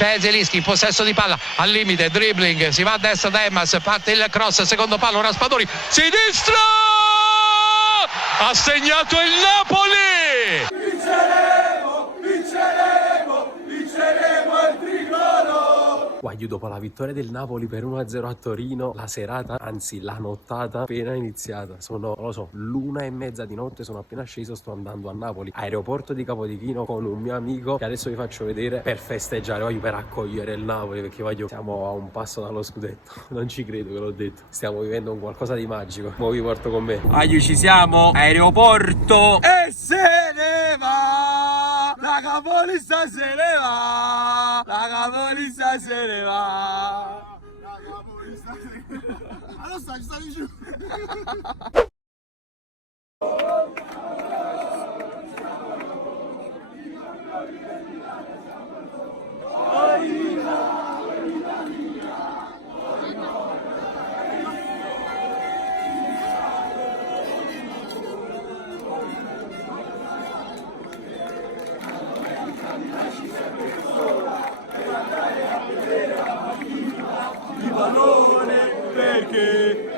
c'è Zielinski in possesso di palla, al limite, dribbling, si va a destra da Emmas, parte il cross, secondo palo, Raspadori, sinistra, ha segnato il Napoli. Vinceremo il tricolore. Guaglio, dopo la vittoria del Napoli per 1-0 a Torino, la serata, anzi la nottata appena iniziata. Sono, non lo so, l'1:30 di notte, sono appena sceso, sto andando a Napoli, aeroporto di Capodichino, con un mio amico che adesso vi faccio vedere, per festeggiare, voglio, per accogliere il Napoli, perché voglio, siamo a un passo dallo scudetto. Non ci credo che l'ho detto, stiamo vivendo un qualcosa di magico. Mo vi porto con me. Voglio, ci siamo, aeroporto, e se ne va, la capolista se ne va, la capolista se ne va, la capolista se ne va. Allora stai giù. Di valore perché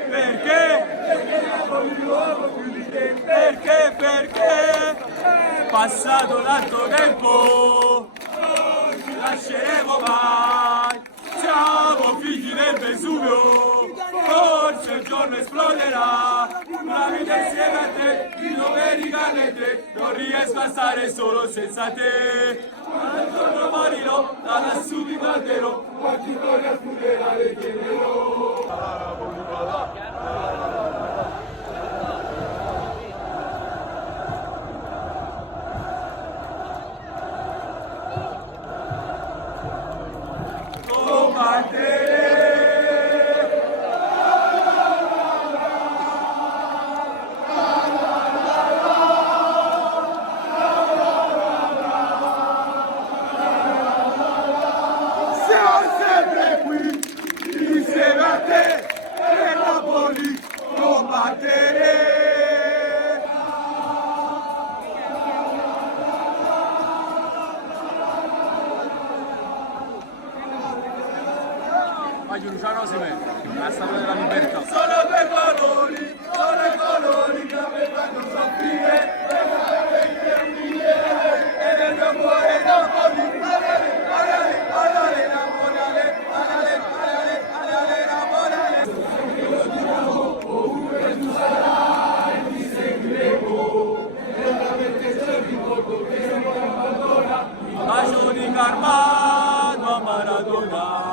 passato l'altro tempo non ci lasceremo mai, siamo figli del Vesuvio, forse un giorno esploderà, una vita insieme a te, il nome di te, non riesco a stare solo senza te, un giorno morirò, da lassù mi guarderò, quanti giorni al funerale chiederò. Luciano Osimhen, la statua della libertà. Sono due colori, sono i colori che a me fanno soffrire. E nel mio cuore Napoli, ovunque tu sarai, ti seguiremo. Veramente c'è un ricordo che non mi abbandona. Bacio di Carmano a Maradona.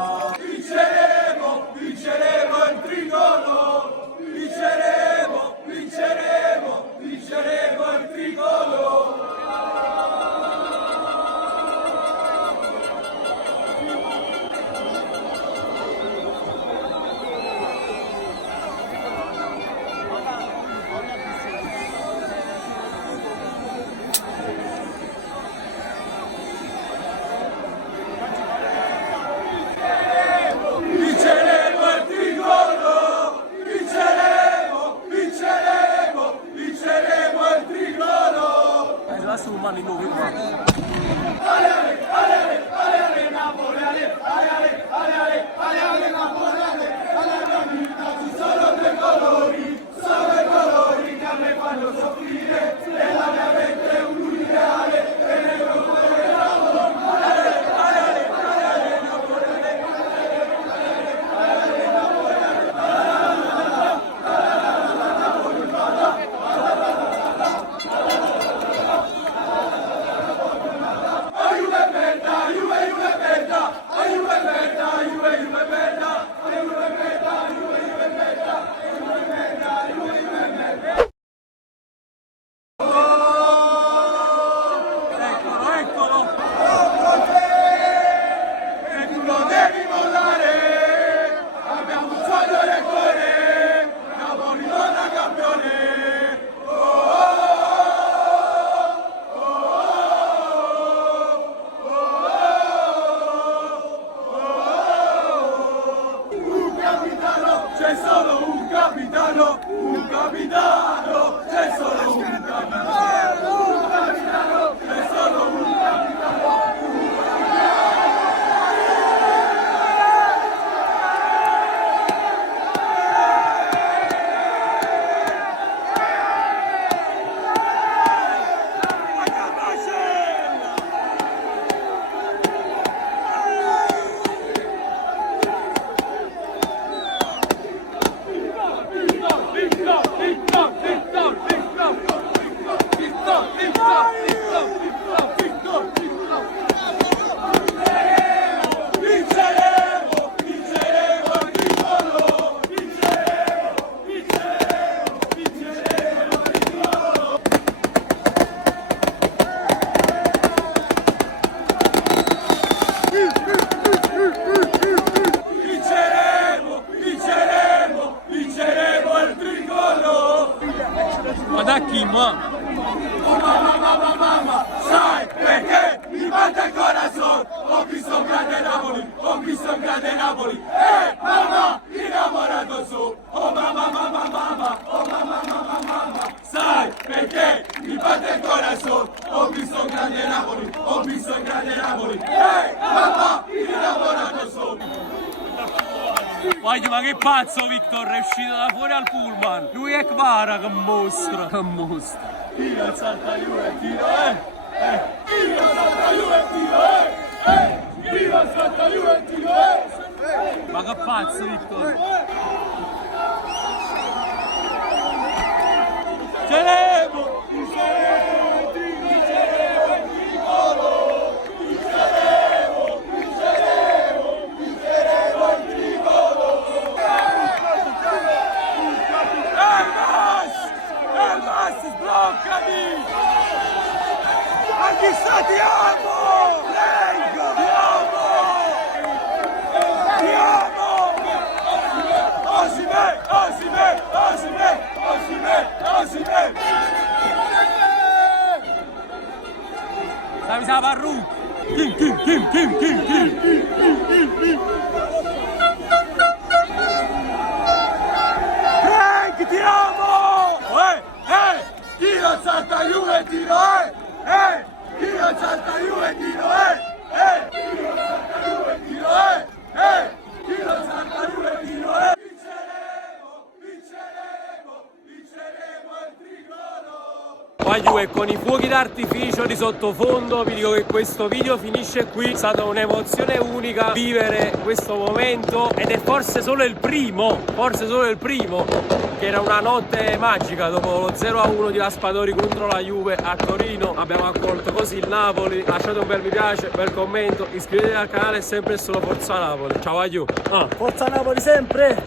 Vinceremo il tricolore, vinceremo Voglio, ma che pazzo Victor, è uscito da fuori al pullman. Lui è Kvara, che mostro, che mostro. Tira, salta Juve, tira, tira, salta Juve, tira, tira, salta Juve, tira, ma che pazzo Victor. Celebo! Ti amo! Venga! Ti amo! Ti amo! Osimhen! Osimhen! Osimhen! Osimhen! Osimhen! Stavi sa Parru! Kim! Frank, ti amo! Tira Santa Juve, tiro, Tiro Santa Juve, tiro, Tiro Santa Juve, tiro, Tiro Santa Juve, tiro, vinceremo il tricolore! Qua Juve con i fuochi d'artificio di sottofondo, vi dico che questo video finisce qui, è stata un'emozione unica vivere questo momento ed è forse solo il primo, che era una notte magica dopo lo 0-1 di Raspadori contro la Juve a Torino. Abbiamo accolto così il Napoli. Lasciate un bel mi piace, bel commento, iscrivetevi al canale, sempre e solo Forza Napoli. Ciao a Forza Napoli sempre!